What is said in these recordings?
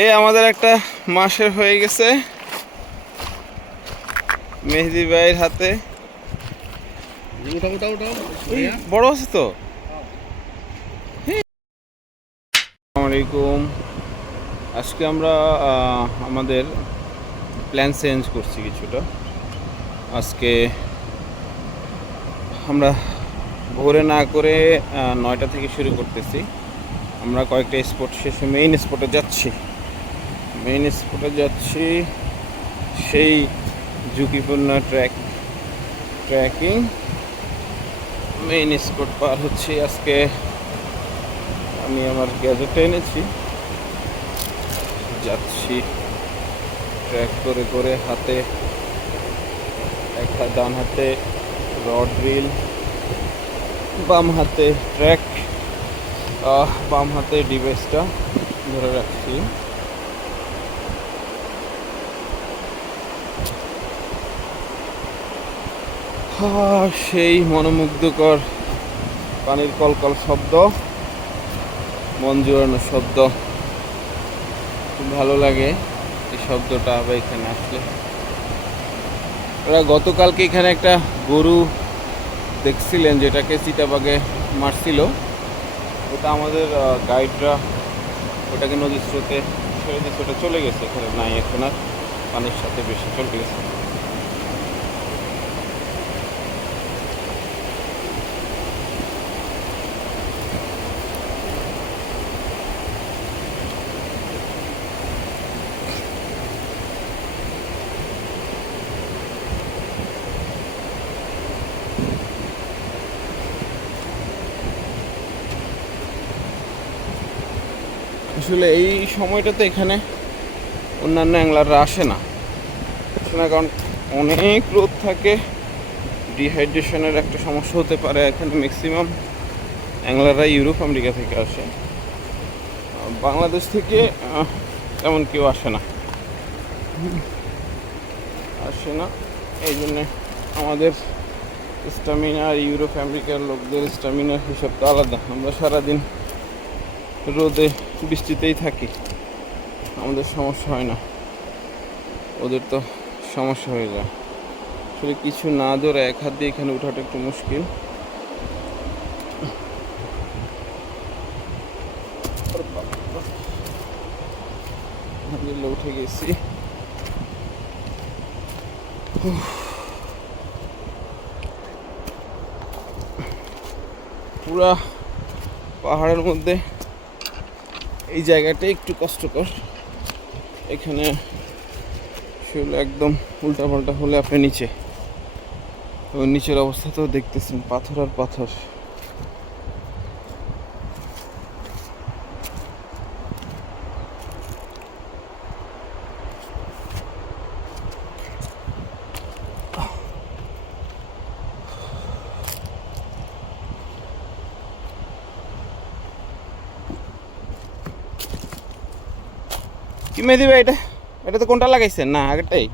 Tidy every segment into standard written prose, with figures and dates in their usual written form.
এই আমাদের একটা মাসের হয়ে গেছে মেহেদি ভাইয়ের হাতে। বড় আছে তো। আসসালামু আলাইকুম। আজকে আমরা আমাদের প্ল্যান চেঞ্জ করছি কিছুটা। আজকে আমরা ভোরে না করে 9টা থেকে শুরু করতেছি। আমরা কয়েকটা স্পট শেষে মেইন স্পটে যাচ্ছি। সেই ঝুঁকিপূর্ণ ট্রেকিং মেইন স্পট পার হচ্ছে। আজকে আমি আমার গ্যাজেটটা এনেছি, যাচ্ছি ট্র্যাক করে করে। হাতে ডান হাতে রড রিল, বাম হাতে ট্র্যাক, বাম হাতে ডিভাইসটা ধরে রাখছি। সেই মনোমুগ্ধকর পানির কলকল শব্দ, মন জোড়ানো শব্দ, খুব ভালো লাগে এই শব্দটা। আবার এখানে আসলে ওরা গতকালকে এখানে একটা গরু দেখছিলেন যেটাকে চিতাবাঘে মারছিল। ওটা আমাদের গাইডরা ওটাকে নদীর স্রোতে ছেড়ে দিয়েছে, ওটা চলে গেছে, এখানে নাই এখন আর, পানির সাথে বেশি চলে গেছে। আসলে এই সময়টাতে এখানে অন্যান্য অ্যাংলাররা আসে না, কারণ অনেক রোদ থাকে, ডিহাইড্রেশনের একটা সমস্যা হতে পারে। এখানে ম্যাক্সিমাম অ্যাংলাররা ইউরোপ আমেরিকা থেকে আসে, বাংলাদেশ থেকে তেমন কেউ আসে না। এই জন্যে আমাদের স্ট্যামিনা আর ইউরোপ আমেরিকার লোকদের স্ট্যামিনার হিসাবটা আলাদা। আমরা সারাদিন রোদে বৃষ্টিতেই থাকি, আমাদের সমস্যা হয় না, ওদের তো সমস্যা হয়ে যায়। আসলে কিছু না ধরে এক হাত দিয়ে এখানে ওঠাটা একটু মুশকিল। উঠে গেছি। পুরা পাহাড়ের মধ্যে এই জায়গাটা একটু কষ্টকর। এখানে শুলে একদম উল্টাপাল্টা হলে আপনি নিচের অবস্থা তো দেখতেছেন, পাথর আর পাথর। কি মেহেদি ভাই, এটা তো কোনটা লাগাইছেন না আগেরটাই?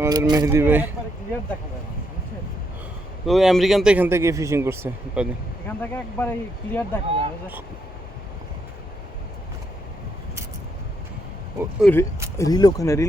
আমাদের মেহেদি ভাই তো আমেরিকান তো এখান থেকে ফিশিং করছে কদিন, এখান থেকে একবারে ক্লিয়ার দেখা যায়। রিল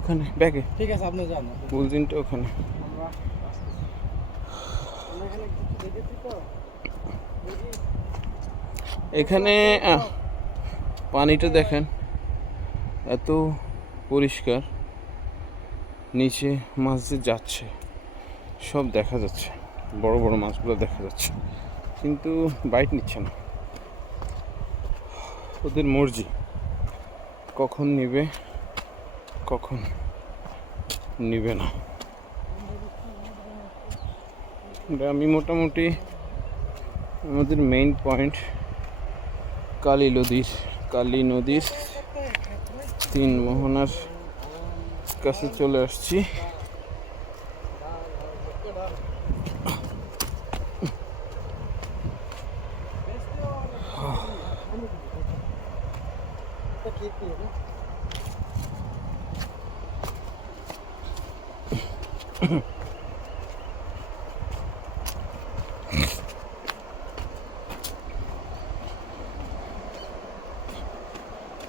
ওখানে ব্যাগে, ঠিক আছে আপনি যান, বুলজিনটা ওখানে। এখানে পানিটা দেখেন এত পরিষ্কার, নিচে মাছ যে যাচ্ছে সব দেখা যাচ্ছে, বড় বড় মাছগুলো দেখা যাচ্ছে, কিন্তু বাইট নিচ্ছে না। ওদের মর্জি কখন নিবে কখন নিবে না। আমি মোটামুটি আমাদের মেইন পয়েন্ট কালী নদীর 3 মোহনার কাছে চলে আসছি।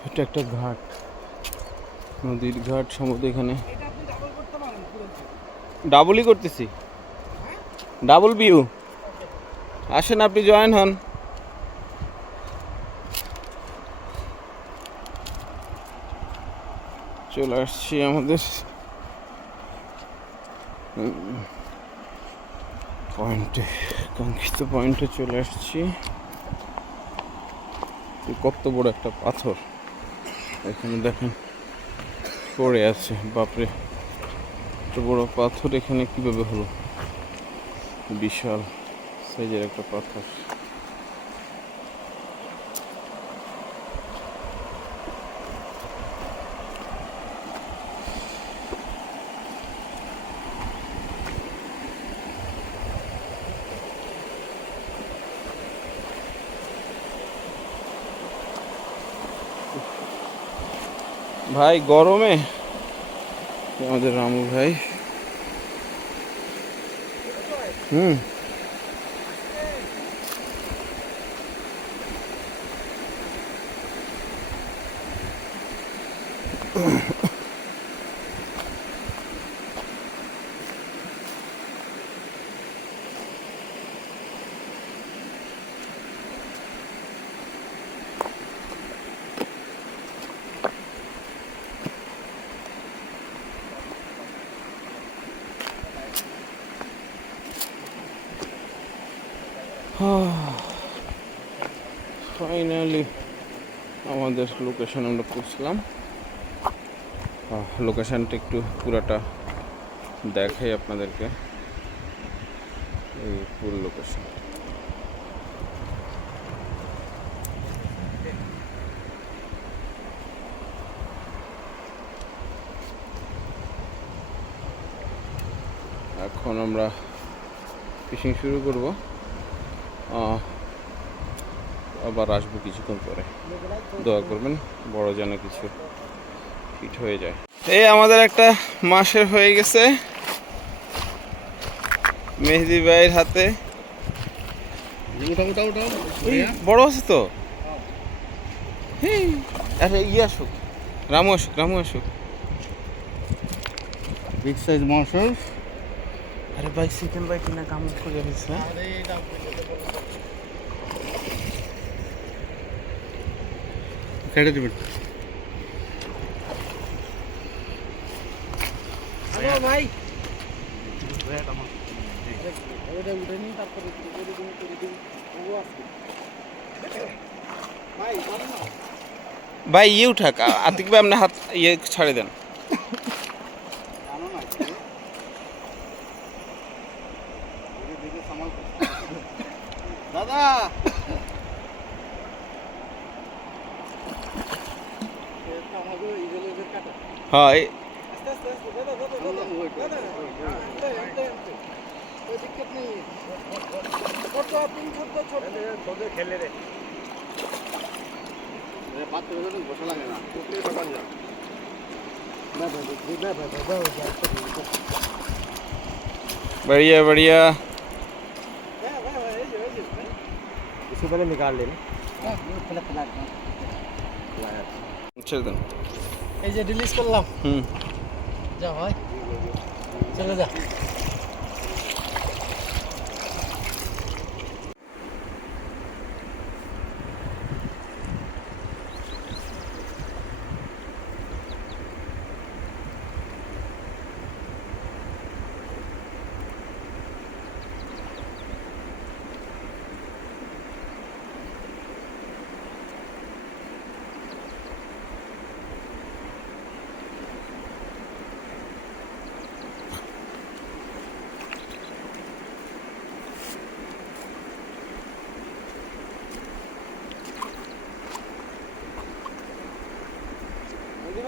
এটা একটা ঘাট, নদীর ঘাট সম্ভবত। এখানে ডাবলই করতেছি, ডাবল ভিউ। আসেন, আপনি জয়েন হন। চলে আসছি আমাদের পয়েন্টে, কাঙ্ক্ষিত পয়েন্টে চলে আসছি। কত বড় একটা পাথর এখানে দেখেন পড়ে আছে। বাপরে, এত বড় পাথর এখানে কিভাবে হলো? বিশাল সাইজের একটা পাথর। ভাই গরমে আমাদের রামু ভাই ফাইনালি আমাদের লোকেশন আমরা পৌঁছলাম। লোকেশনটা একটু পুরাটা দেখাই আপনাদেরকে। এই ফুল লোকেশন। এখন আমরা ফিশিং শুরু করব, আবার আসবো কিছুক্ষণ পরে। দোয়া করবেন বড় যেন কিছু হিট হয়ে যায়। এই আমাদের একটা মাছের হয়ে গেছে মেহেদি ভাইয়ের হাতে। বড় আছে তো। আরে ইয়ে আসুক, রামু আসুক, রামু আসুক। বিগ সাইজ মাছ। আরে ভাই চিকেন ভাই কিনা কাম করে ফেলছে। কেটে দিবেন ভাই। ভাই ইয়ে উঠাক, আতিক ভাই আপনার হাত ইয়ে ছাড়ে দেন। দাদা হ্যাঁ খেলে রে বসা লাগে না। बढ़िया बढ़िया। इससे पहले निकाल लेना। ছেড়ে দেন। এই যে রিলিজ করলাম। যা ভাই চলে যা।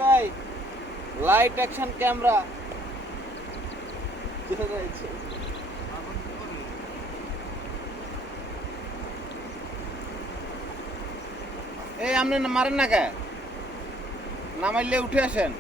ভাই লাইট অ্যাকশন ক্যামেরা এই আপনি মারেন না কে? নামাইলে উঠে আসেন।